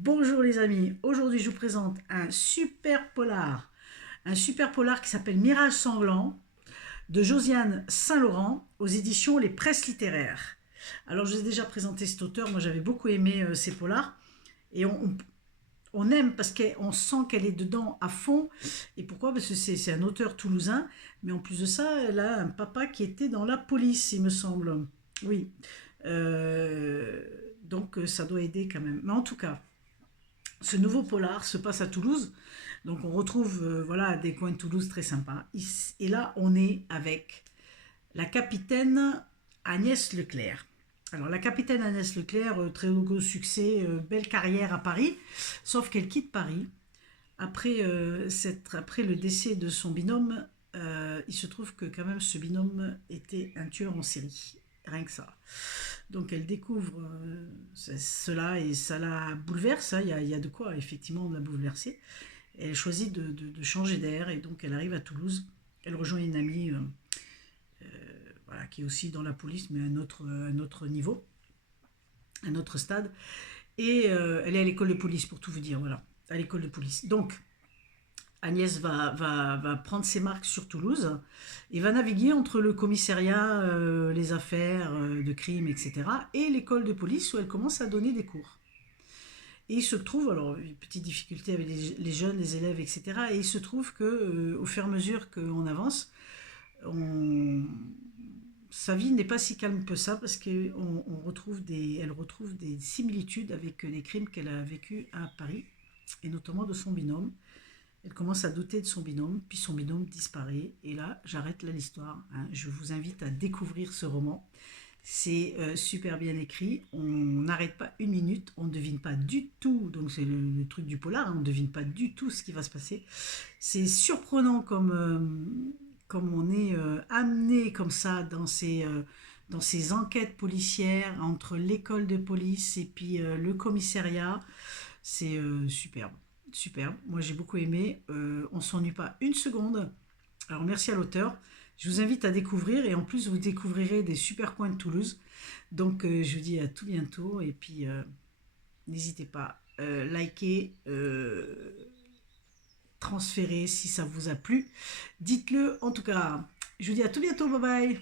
Bonjour les amis, aujourd'hui je vous présente un super polar qui s'appelle Mirage sanglant de Josiane Saint-Laurent aux éditions Les Presses littéraires. Alors je vous ai déjà présenté cet auteur, moi j'avais beaucoup aimé ces polars et on aime parce qu'on sent qu'elle est dedans à fond. Et pourquoi? Parce que c'est un auteur toulousain, mais en plus de ça, elle a un papa qui était dans la police, il me semble. Oui. Euh, donc ça doit aider quand même. Mais en tout cas, ce nouveau polar se passe à Toulouse. Donc on retrouve voilà, des coins de Toulouse très sympas. Et là, on est avec la capitaine Agnès Leclerc. Alors la capitaine Agnès Leclerc, très gros succès, belle carrière à Paris, sauf qu'elle quitte Paris. Après le décès de son binôme, il se trouve que quand même ce binôme était un tueur en série. Rien que ça. Donc elle découvre cela et ça la bouleverse. Hein. Il y a de quoi effectivement la bouleverser. Et elle choisit de changer d'air et donc elle arrive à Toulouse. Elle rejoint une amie voilà, qui est aussi dans la police mais à un autre niveau, un autre stade. Et elle est à l'école de police pour tout vous dire. Voilà, à l'école de police. Donc Agnès va prendre ses marques sur Toulouse et va naviguer entre le commissariat, les affaires de crime, etc., et l'école de police où elle commence à donner des cours. Et il se trouve, alors une petite difficulté avec les jeunes, les élèves, etc., et il se trouve que au fur et à mesure qu'on avance, on... sa vie n'est pas si calme que ça parce qu'elle retrouve des similitudes avec les crimes qu'elle a vécus à Paris, et notamment de son binôme. Elle commence à douter de son binôme, puis son binôme disparaît. Et là, j'arrête là l'histoire. Hein. Je vous invite à découvrir ce roman. C'est super bien écrit. On n'arrête pas une minute. On ne devine pas du tout. Donc c'est le truc du polar. Hein, on ne devine pas du tout ce qui va se passer. C'est surprenant comme on est amené comme ça dans ces enquêtes policières entre l'école de police et puis le commissariat. C'est superbe. Superbe. Moi, j'ai beaucoup aimé. On ne s'ennuie pas une seconde. Alors, merci à l'auteur. Je vous invite à découvrir et en plus, vous découvrirez des super coins de Toulouse. Donc, je vous dis à tout bientôt et puis n'hésitez pas, likez, transférez si ça vous a plu. Dites-le en tout cas. Je vous dis à tout bientôt. Bye bye.